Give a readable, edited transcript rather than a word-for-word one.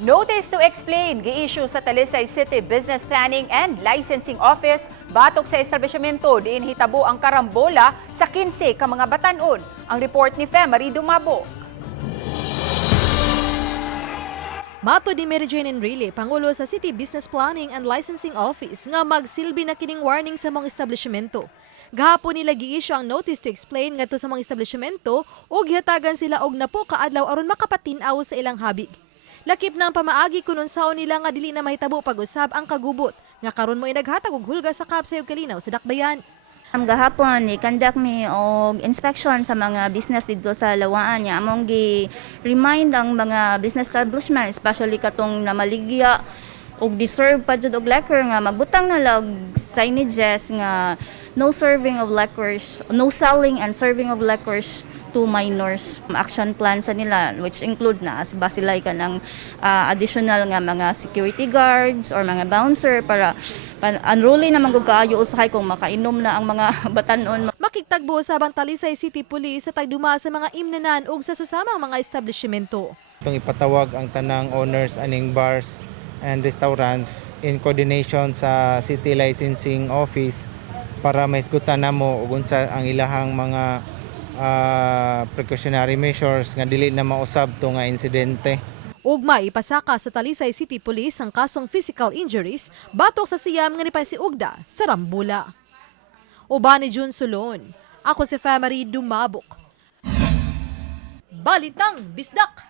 Notice to explain gi-issue sa Talisay City Business Planning and Licensing Office batok sa establishmento diin hitabo ang karambola sa 15 ka mga batan-on. Ang report ni Femari Dumabo. Mato ni Mary Jane Enrile, Pangulo sa City Business Planning and Licensing Office, nga magsilbi na kining warning sa mga establishmento. Gahapon nila gi-issue ang notice to explain ngadto sa mga establishmento ug gihatagan sila og napo kaadlaw aron makapatin-aw sa ilang habig. Lakip ng pamaagi kunon saon nila nga dili na mahitabo pag-usab ang kagubot nga karon mo naghatag og hulga sa Kapsay ug Kalinaw sa Dakbayan. Gahapon i-conduct mi og inspection sa mga business dito sa Lawaan niya. Among gi-remind ang mga business establishment, especially katong namaligya og deserve pa jud og liquor nga magbutang na lang signages nga no serving of liquors, no selling and serving of liquors to minors. Action plan sa nila which includes na as basilay ka ng additional nga mga security guards or mga bouncer para unruly naman gud kaayo usahay kung makainom na ang mga batan-on. Makigtagbo sabang Talisay City Police sa tagduma sa mga imnanan ug sa susamang mga establishmento. Itong ipatawag ang tanang owners aning bars and restaurants in coordination sa City Licensing Office para maisgutan namo ug unsa ang ilahang mga precautionary measures nga dili na mausab to nga insidente. Ugma ipasaka sa Talisay City Police ang kasong physical injuries batok sa siyam nga nipasiugda sa Rambula. Uban ni Jun Sulon, ako si Femari Dumabok. Balitang Bisdak.